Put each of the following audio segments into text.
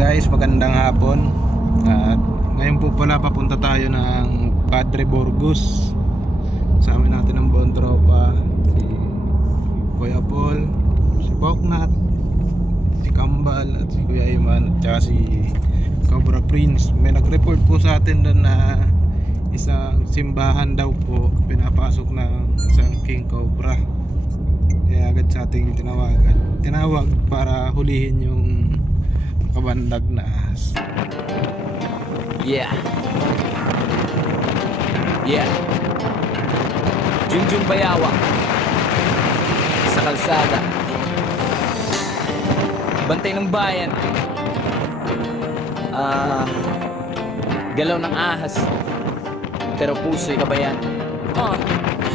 guys, magandang hapon. At ngayon po pala papunta tayo ng Padre Burgos. Kasama natin ang buong tropa, si Kuya Paul, si Boknat, si Kambal at si Kuya Iman at saka si Cobra Prince. May nag-report po sa atin doon na isang simbahan daw po pinapasok ng isang King Cobra. Kaya agad sa ating tinawag para hulihin yung kabandag na ahas. Yeah. Junjun Bayawak sa kalsada, bantay ng bayan. Galaw ng ahas, pero puso'y kabayan.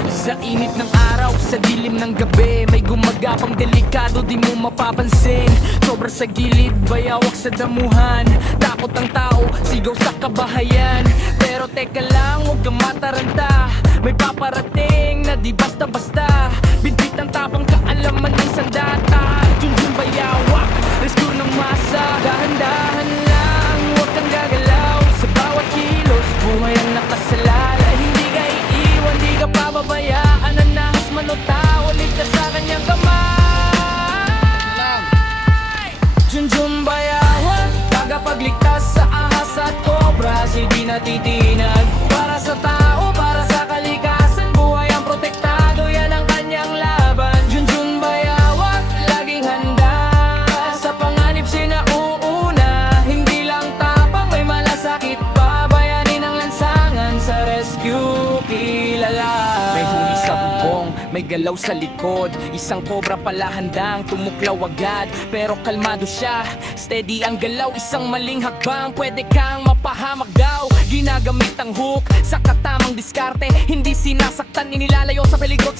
Sa init ng araw, sa dilim ng gabi, may gumagapang delikado, di mo mapapansin. Sobra sa gilid, bayawak sa damuhan. Takot ang tao, sigaw sa kabahayan. Pero teka lang, huwag kang mataranta. May paparating na di basta-basta. Bitbit ang tapang kaalaman ng sandata. Junjun Bayawak, rescue ng masa. Dahan-dahan lang, huwag kang gagalaw. Sa bawat kilos, buhay ang nakasalala. Hindi ka iiwan, di ka pababayaan. Ang nahas man o tao, ligtas sa kanyang kamay. Junjun Bayawak, tagapagligtas sa ahas at kobra. Silbi na titinag para sa tao, para sa kalikasan. Buhay ang protektado, yan ang kanyang laban. Junjun Bayawak, laging handa. Sa panganib sinauuna, hindi lang tapang, may malasakit pa. Bayanin ang lansangan, sa rescue kilala. May huli sa bubong, may galaw sa likod. Isang kobra pala handang tumuklaw agad, pero kalmado siya, steady ang galaw. Isang maling hakbang, pwede kang mapahamak daw. Ginagamit ang hook sa katamang diskarte. Hindi sinasaktan, inilalayo sa peligro.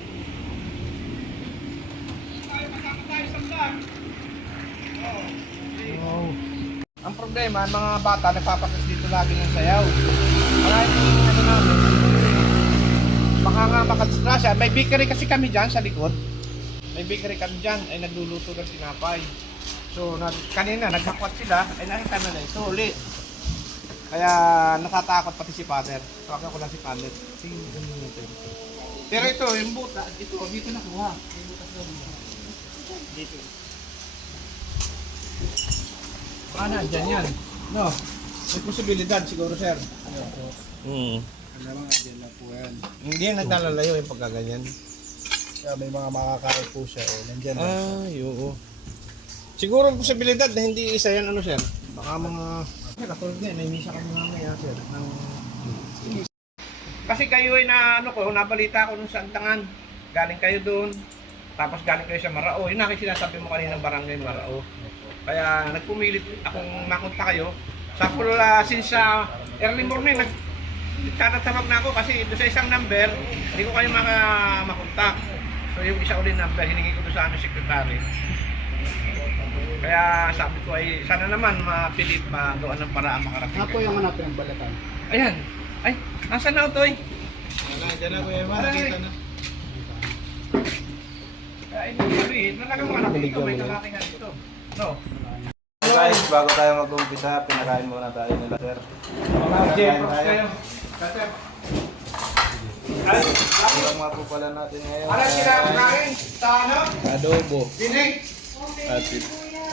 Ang problema, ang mga bata nagpapakas dito lagi ng sayaw. Maraming namin, baka nga makadisgrasya. May bakery kasi kami dyan sa likod. May bakery kami dyan, ay nagluluto ng tinapay. So, kanina naghakwat sila, ay nakita na ito ulit. Kaya natatakot pati si Father. Tawagan ko lang si Father. Sige, ganun natin. Pero ito, yung buta, ito, dito nakuha. Dito. Baka nandyan yan. No, may posibilidad siguro, sir. Alam mo, dyan na po yan. Hindi yan naglalalayo yung pagkaganyan. Kaya may mga makakain po siya. Nandyan na. Oo. Siguro ang posibilidad na hindi isa yan, ano, sir? Baka mga... Katulad nga, may misa kami mamaya, sir. Kasi kayo ay na, ano ko, nabalita ko nung sa Antangan. Galing kayo doon. Tapos galing kayo sa Marao. Yun na kayo sinasabi mo kanina ng barangay Marao. Kaya nagpumilit akong makunta kayo. Sa since early morning, nagtatatawag na ako kasi doon sa isang number, hindi ko kayo makontak. So yung isa ulit number, hiningi ko doon sa aming secretary. Kaya sabi ko ay sana naman mapilit magawa ng paraan makarating. Ako yung hanapin ng balatan. Ayan. Ay, nasa na ito eh? Nandiyan na Kuya Iman, nakita na. Kaya hindi, nalagang mga natin ito, may nakakingan dito. No? Guys, bago tayo mag-umpisa, pinakain muna tayo nila, sir. Mga J-Prox kayo. Kasi, ay, Ang mga pupala natin ngayon. ano sila ang kain? Sa ano? Adobo. Dinig?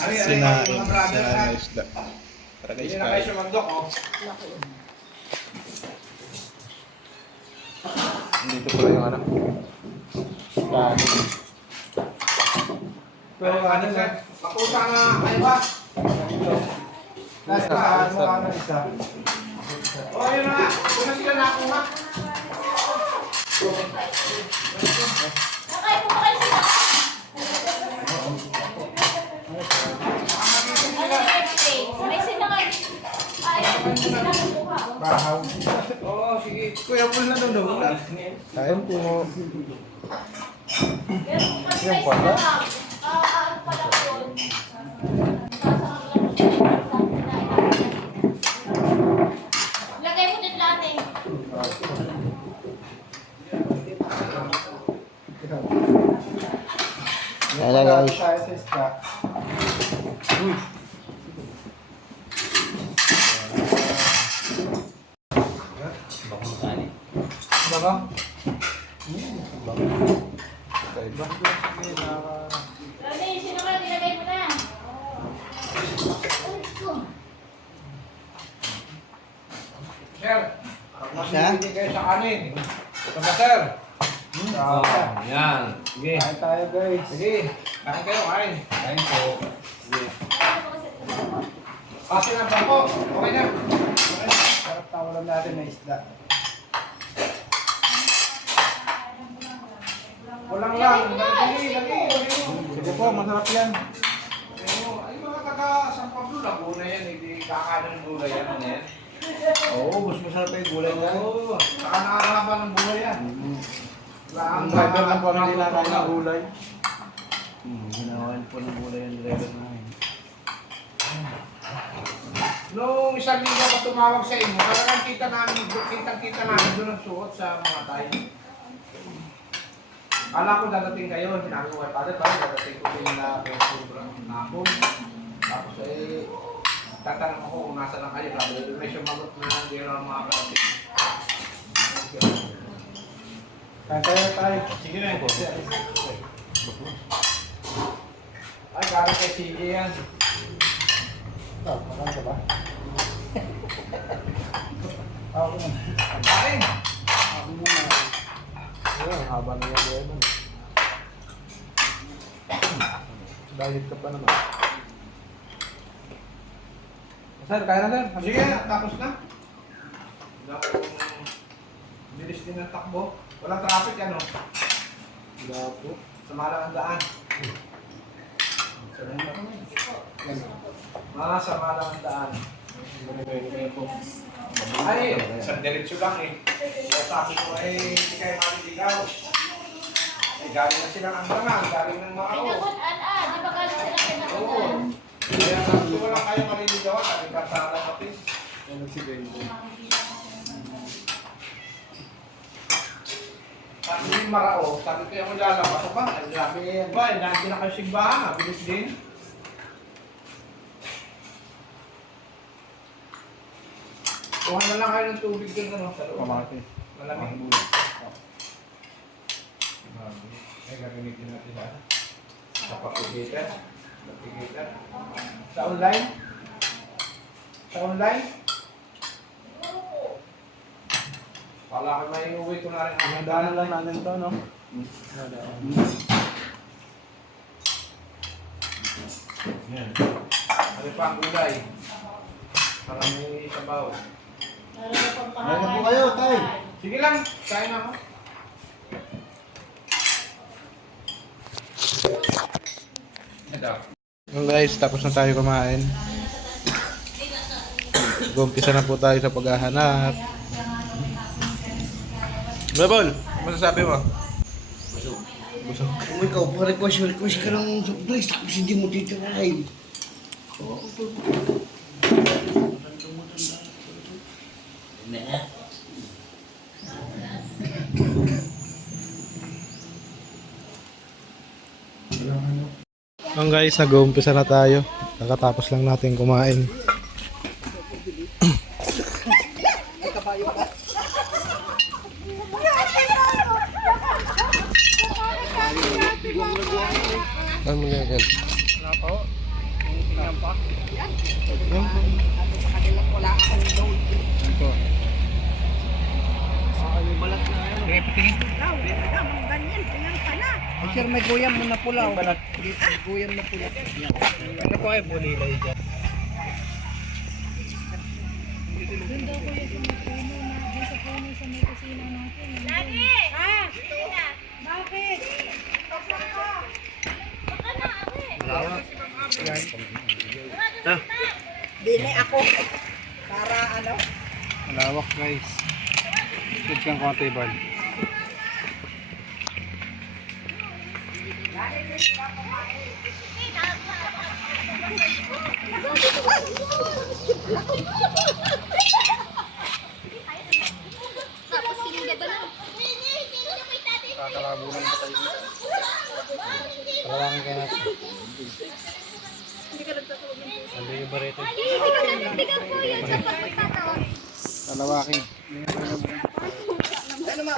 At sinain na isda. Para kay Hindi na kayo Sky. sumandok, oh. Dito pala yung ano. Pero ano sir, makusa nga kayo ba? Kasi ano isa. Oh, yun na nga. Kung na sila nakuha. Bahaw. Oo, sige. Kuya Paul na doon. Kain po. Yung pala. Lagay mo din lahat eh. Ayan guys. Tayo sa isda. Bango? Iba. Rani, sino ka? Nilagay mo na. Sir, mas hindi kayo sa kanin. Ito ba, sir? Yan. Sige. Kain tayo guys. Sige. Kain kayo, kain. Kain po. Sige. Kasi na ba po? Okay na. Okay na. Sarap tawalan natin na isda. Kulang lang. Lagi, lagi. Sige po, masarap yan. Ay, mga taga San Pablo na gulay yan. Hindi kakanin ng gulay yan. Ano yan? Oo, mas masarap yung gulay na. Oo. Saka nakakahaba ng gulay yan. Ang driver ng pamilya na kain ng gulay. Ginawan po ng gulay ang driver namin. Nung isang linggo ko tumawag sa inyo, talagang kitang-kita namin doon ang suot sa mga tayo. Kala ko dadating kayo, sinabi ko kay Padre, dadating ko din na sobrang hapon. Tapos tatanong ako kung nasa lang kayo. Sabi ko, may sumagot na hindi lang mga karating. Kain tayo. Sige na yun. Ay, galing kay CJ yan. Ito, makain ka ba? Ako na. Ang kain! Ako muna. Ayun, haba na yung lemon. Diet ka pa naman. Sir, kaya na sir. Sige na, tapos na. Wala akong bilis din ng takbo. Walang traffic ano. Wala po. Sa malang ang daan. Sa malang ang daan. Ay, isang diretsyo lang eh. Kaya sabi ko hindi kayo maliligaw. Galing na silang ang dangan, galing ng Macau. Pinagutan, di ba galing sila Oo. pinagutan? Kaya sabi ko lang kayo maliligaw, sabi ka sa lapis. Ano si Benjo? Sabi yung Marao, sabi ko yung lalabas ba? Sabi ba, hindi na kayo simbahan, bilis din. Kuha na lang kayo ng tubig dun sa loob. Pamatis. Malamig. Ay, gagamitin natin ha. Sa papigitan. Papigitan. Sa online? Sa online? Wala ko may uwi ko na rin. Nadaanan lang natin to, no? Yan. Ano pa ang gulay? Para may sabaw. Meron po kayo, tay. Sige lang, kain na ako. Ito. Well guys, tapos na tayo kumain. Gumpisa na po tayo sa paghahanap. Babol, ano masasabi mo? Busog. Kung ikaw, pa-request ka ng surprise, tapos hindi mo titirahin. Ang guys, nag-uumpisa na tayo. Kakatapos lang natin kumain. Ano mo na yan? Wala pa ho. Tingnan pa. Sir, may guyam mo na pula. May guyam na pula. Ano po ay bulilay dyan? Doon daw ko yung sumutuno na doon sa puno sa may kusina natin. Lagi! Ha? Bakit? Pasok ka! Baka na, ate! Bili ako para ano? Malawak guys. Good kang konti bal. Tapos sinigyan ba lang? Kakalabunan pa tayo. Palawangin ka natin. Hindi ka nagtatawag ng puso. Hindi yung barito. Hindi ka nagtatawag po yun sa pagtatawag. Palawakin. Ano?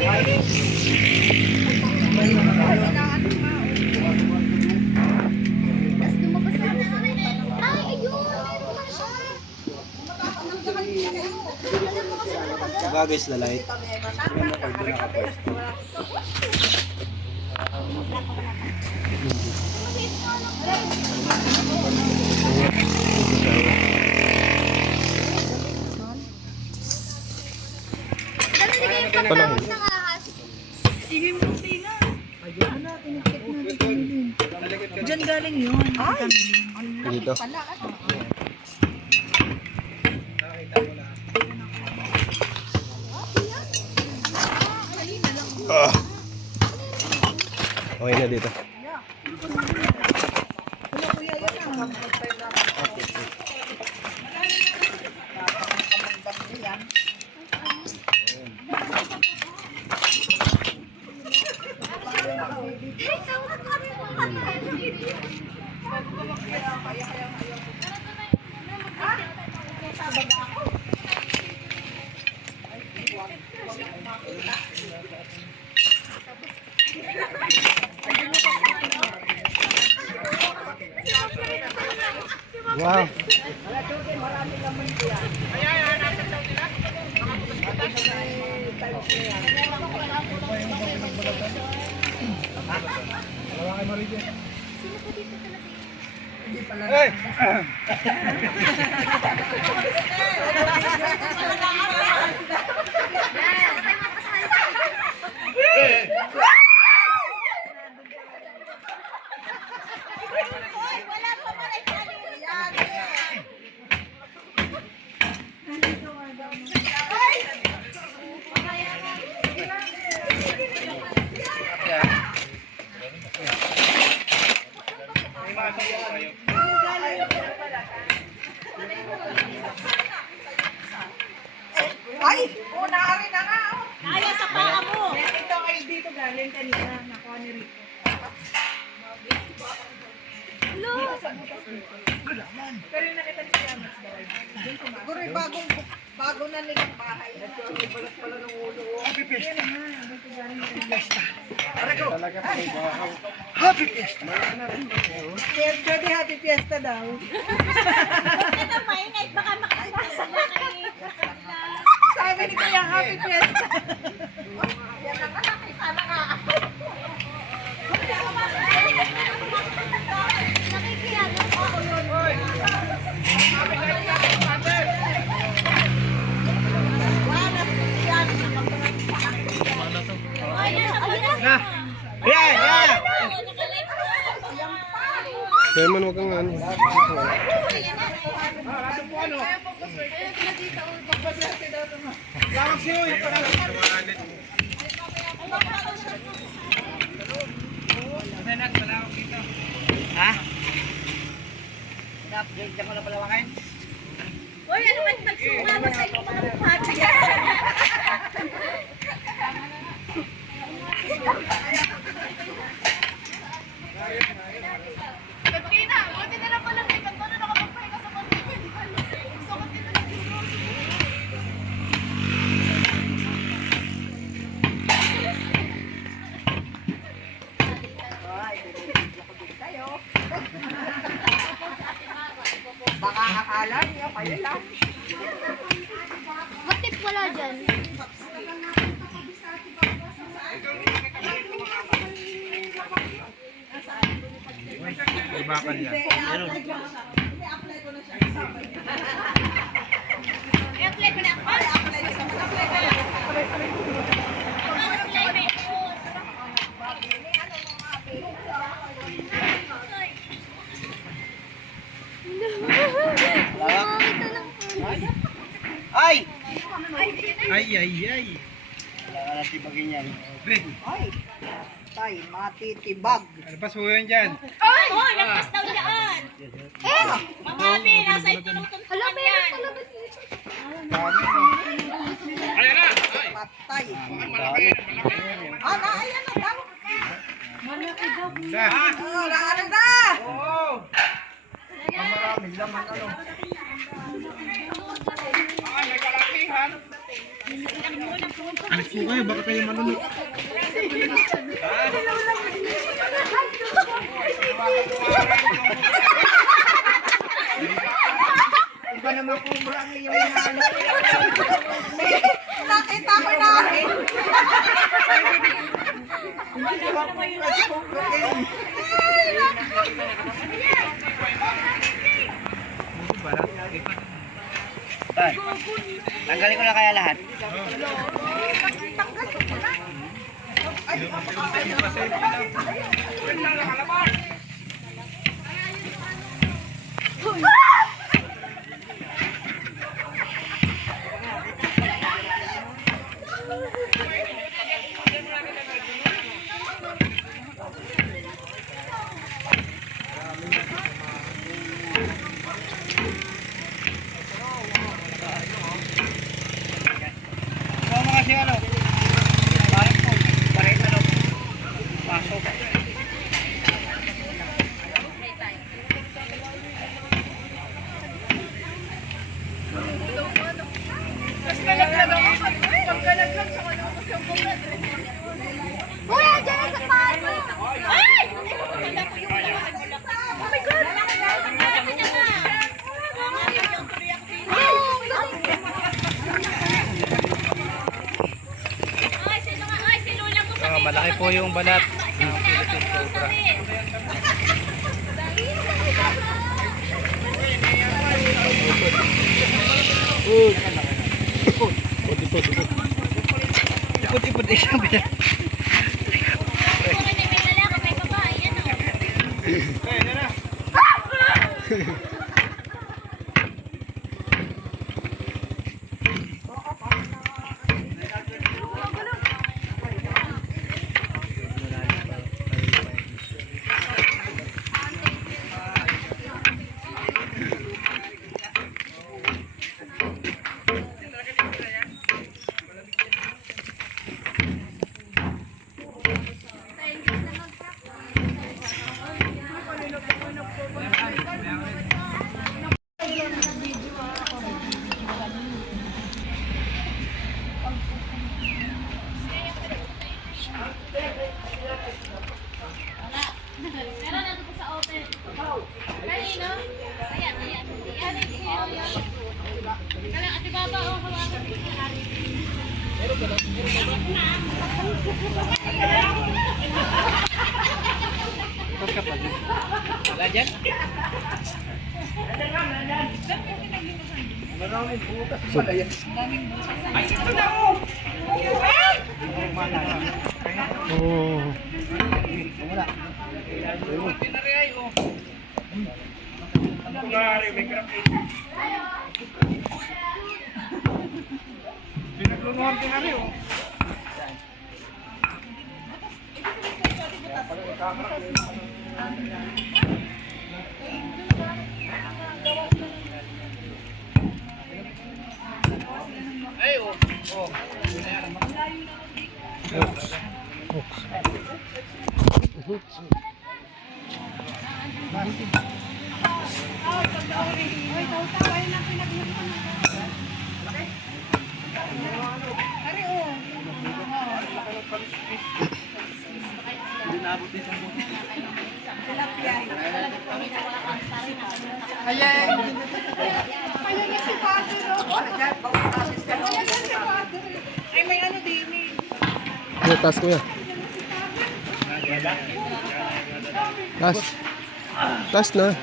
Ay, ayun! Meron na siya! Bagay sa light. Ano nila yung pagtawag ng ahas? Diyan galing yun. Ay! Dito. Ah. Okay na dito. Wow. Ay! Una rin na nga. Kaya sa paa mo! Ito kayo dito galing kanina. Nakuha ni Rico. Pero yung nakita ni Siya mas daw. Siguro yung bago na nilang bahay. Balas pala ng ulo. Happy Fiesta! Happy Fiesta! Pwede Happy Fiesta daw. Ito maingay, baka makakasa na kayo. Sabi ni Kuya Happy Fiesta. Yan ang nakakita na nga. Nakikiyalo ako yun. Kaya man huwag kang ano. Uy, ano ba nagsumama sa iyong mga mukha dyan? Katrina, buti na lang pala may kanto na nakapagpahinga sa pag-ibig. Gusto ko din na Baka akala niyo, kayo lang. Bakit wala dyan? Ibakan niya. i-apply ko na ako. I-apply ko na. Makakita lang po. Ay! Ay, ay, ay. Ay, tay, matitibag. Ano pa suyan dyan? Ay! Oh, lagpas daw dyan. Eh! Mamabi, nasa itinutuntunan Hala, meron yan. talaga dito. Patay. Ah, ayan na daw. Malaki daw. Oh, ano na? Alis po kayo, baka kayo malunod. Iba naman kumbra ang iyong hinahanap. Nakita ko na. Tanggalin ko na kaya lahat. Ikaw mo kasi ano? Parang po, parang ano? Pasok. Kuya, dyan na sa pano. Ay! Oh my God! Malaki po yung balat ng Philippine Cobra. Ipot-ipot din siya. Meron na ito sa open. Kanino? Ayan. Kaya ati baba o hawakan mo sa hari. Wala dyan? Oh. Pinaglunuhan din namin oh. Ay oh. Ayan yung si Pato, no? Ayan yung si Pato. Ay, may ano din eh. Butas ko yan. Tas. Tas na.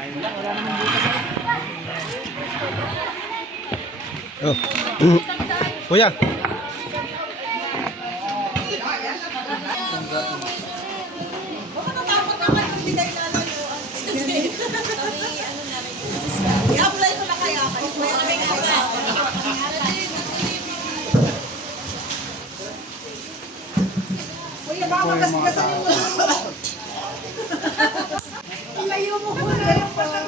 Oh. Kuya. Baka natakot naman kung hindi tayo nalayuan. I-apply ko na kaya kayo. May kaya. Kuya, baka magasgasan yung mga. Layo mo ko na yung patang.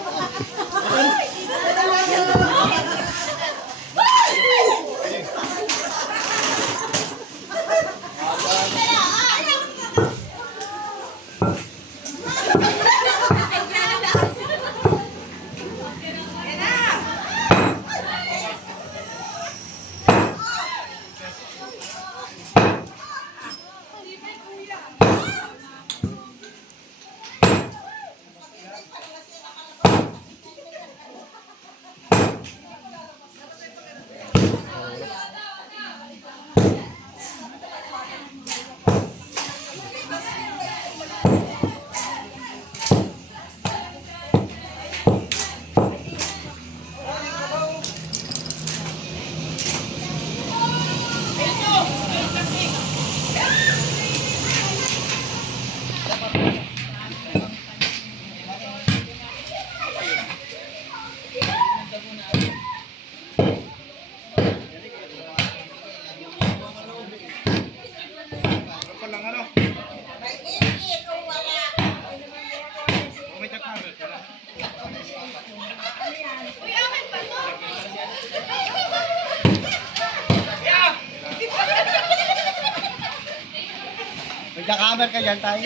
Magkakamer ka dyan tayo.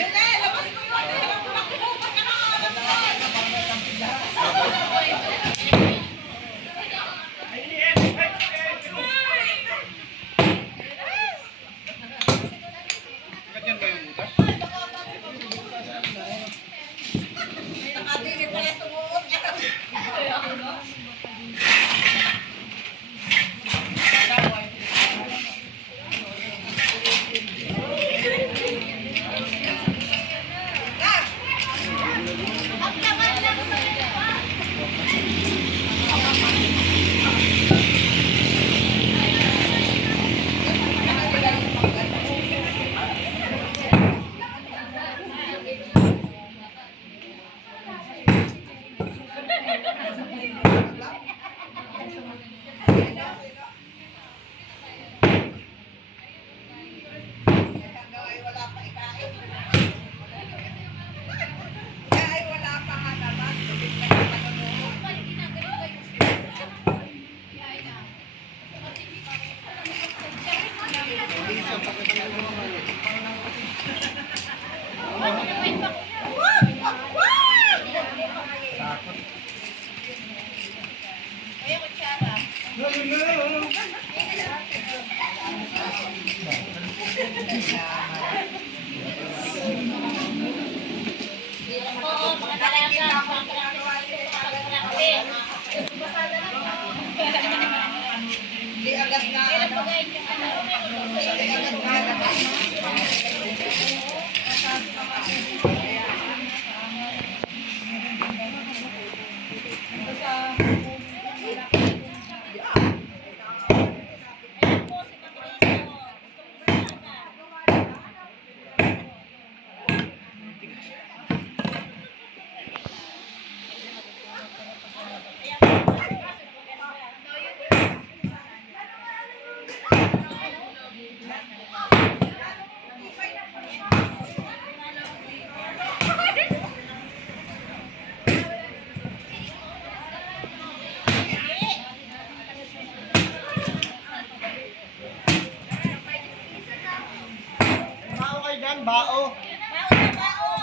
Bao.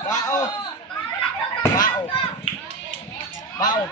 Bao. Bao. Bao.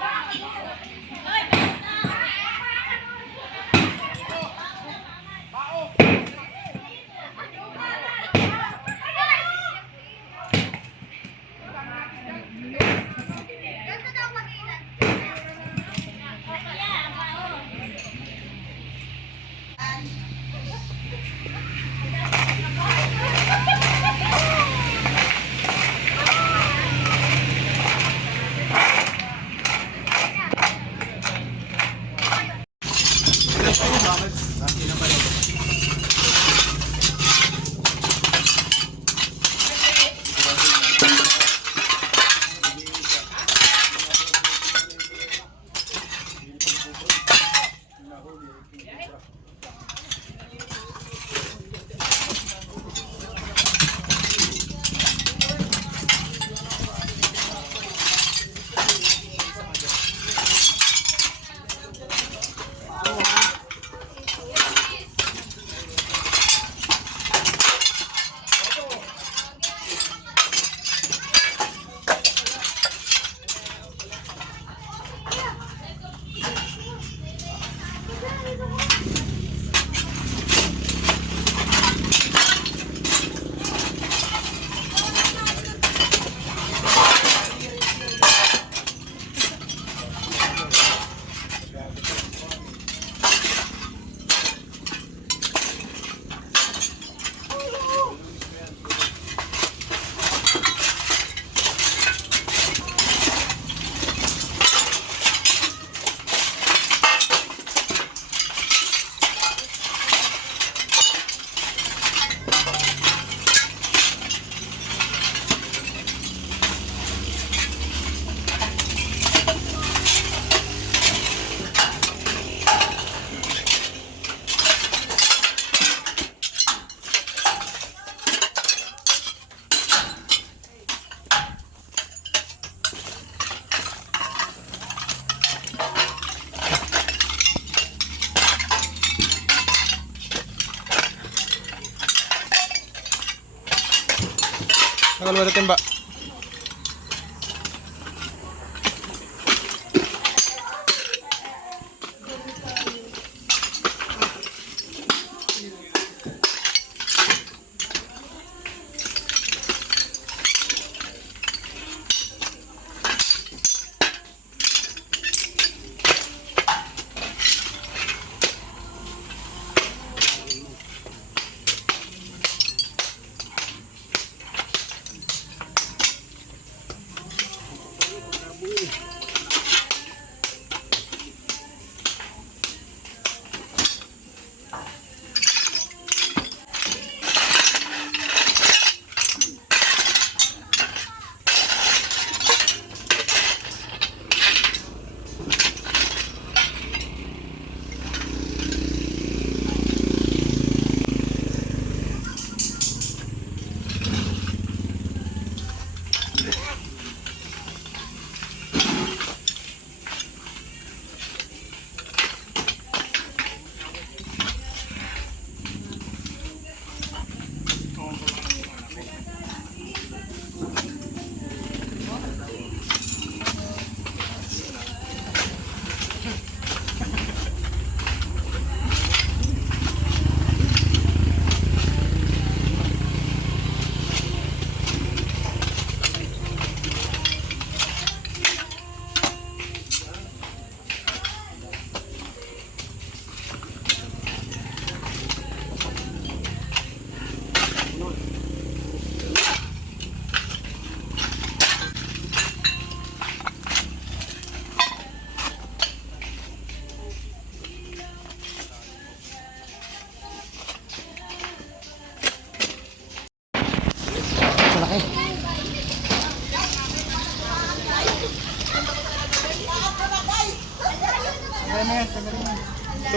dalawa na timba.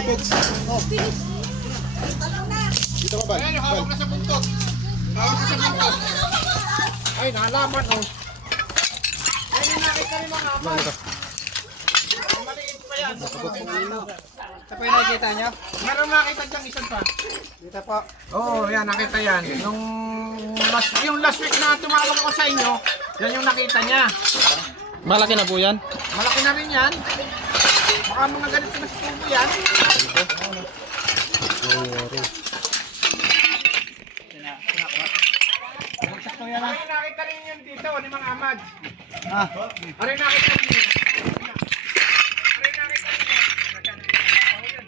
Lubog. Dito ka ba? Ayan, hawak na sa buntot. Hawak na sa buntot. Ay, nalaman oh. Ay, yung nakita rin mga apat. Maliit pa yan. Ito po yung nakikita niyo? Meron nakita dyan isang pa. Dito po. Oo, yan, nakita yan. Yung last week na tumawag ko sa inyo, yan yung nakita niya. Malaki na po yan. Malaki na rin yan. Baka mga ganito na sa tubo yan. Ay, nakita rin yun dito, ni mga amad. Aray, nakita rin yun. Aray, nakita rin yun.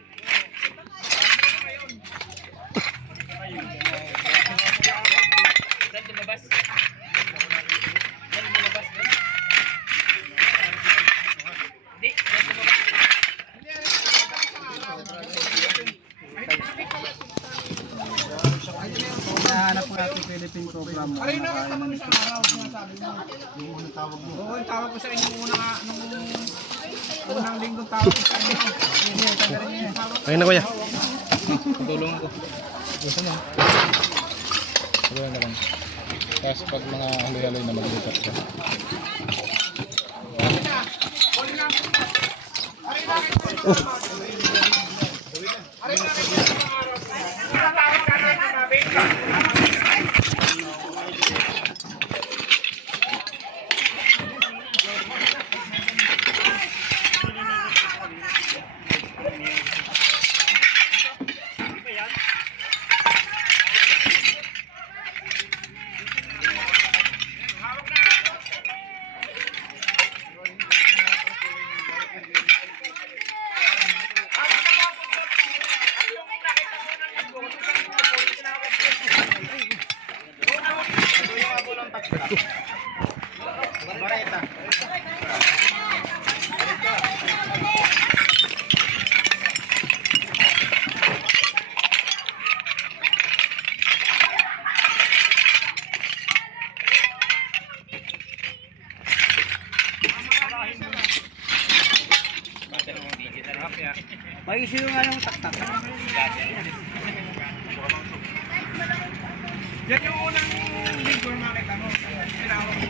Hinahanap po natin Philippine program mo. Aray, nakita mo isang araw, sinasabi mo. Yung unang tawag mo. Oo, yung tawag ko sa inyo unang linggo tawag ko sa inyo. Ayun na kuya. Tulong ako. Gusto mo? Tulong na lang. Tapos pag mga haloy-haloy na mag-lipat ka. Mag-isip yung anong taktak. Yan yung unang linggo na makita mo. Tinawag mo.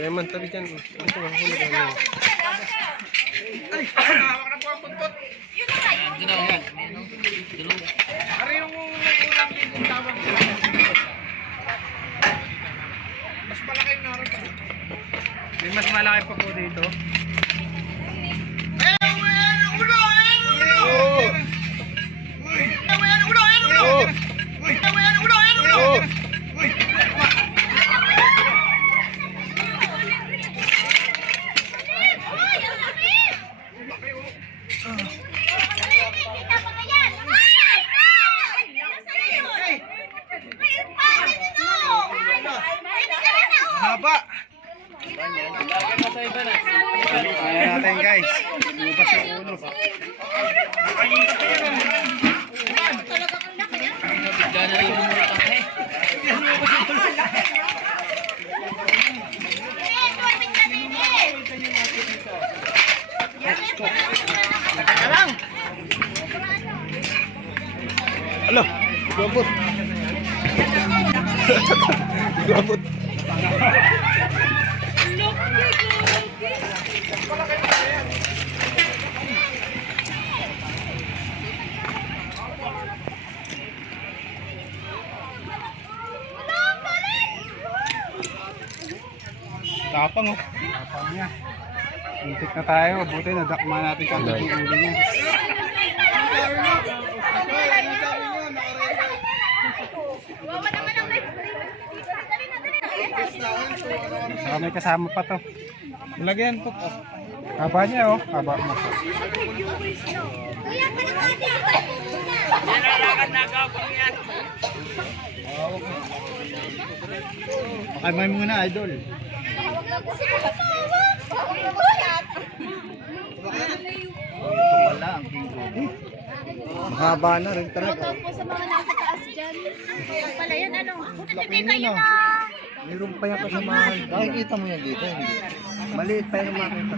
Kaya man, tabi dyan. Ito, ang huli ka na. Ay, hawak na po ang buntot. Ari yung unang tawag sila. Mas malaki yung naroon pa. May mas malaki pa po dito. Haba. Kaya natin guys. Lumabas yung ulo. Alo, gabot. Gabot. Tapang oh. Tapang niya. Intik na tayo. Buti nadakma natin kagad yung ulo niya. Saka may kasama pa to. Lagyan po. Haba niya oh. Haba mo. Pakimay muna idol. Mahaba na rin talaga. Shoutout po sa mga nasa taas dyan. Pala yan, ano? Hindi kayo na. Mayroon pa yung kasamahan. Nakikita mo yan dito, hindi. Maliit pa yung makita.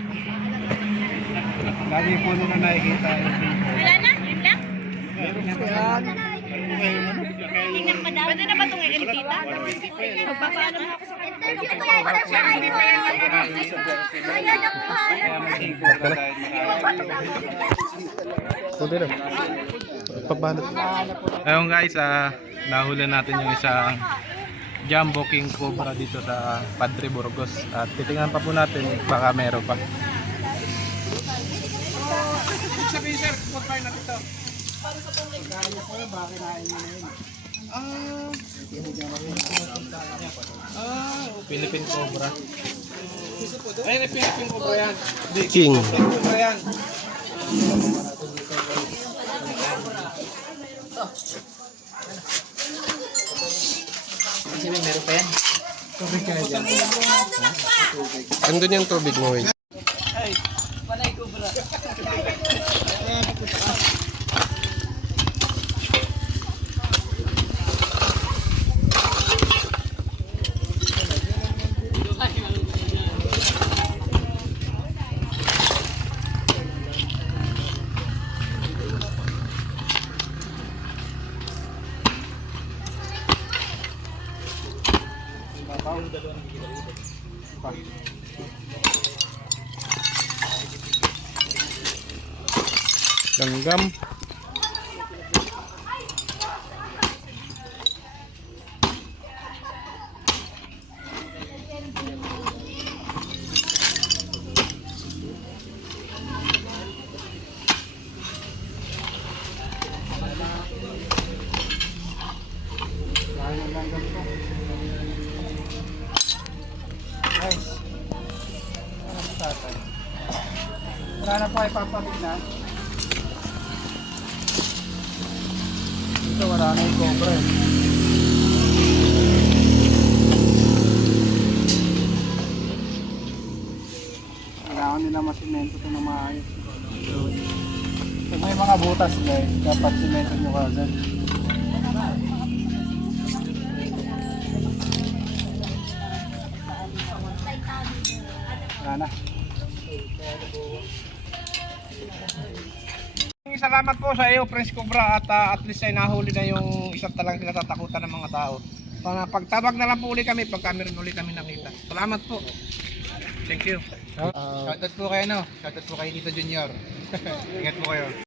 Lagi po nila nakikita. Wala na? Yun lang? Meron pa yan. Tingnan pa daw. Pwede na ba itong i-tita? Magpapaano mo ako sa Pwede na. Pagbalot. Ayun guys, nahuli natin yung isang Jumbo King Cobra dito sa Padre Burgos. At titingnan pa po natin, baka meron pa. Sabihin sir, kumpay natin ito. Philippine Cobra. Ayun, Philippine Cobra yan. King. Cobra yan. Andun yung tubig mo eh. Langgam. Guys. Ano sa tatay? Wala na pa ipapamignan. Dito wala na yung cobra eh. Kailangan nila masimento ito na maayos. Kung may mga butas guys, dapat simento nyo kagad. Wala na. Salamat po sa iyo, Prince Cobra, at least ay nahuli na yung isang talagang kinatatakutan ng mga tao. Pagtawag na lang po uli kami pag kami rin uli kami nakita. Salamat po. Thank you. Shoutout po kayo, no? Shoutout po kay Tito Junior. Ingat po kayo.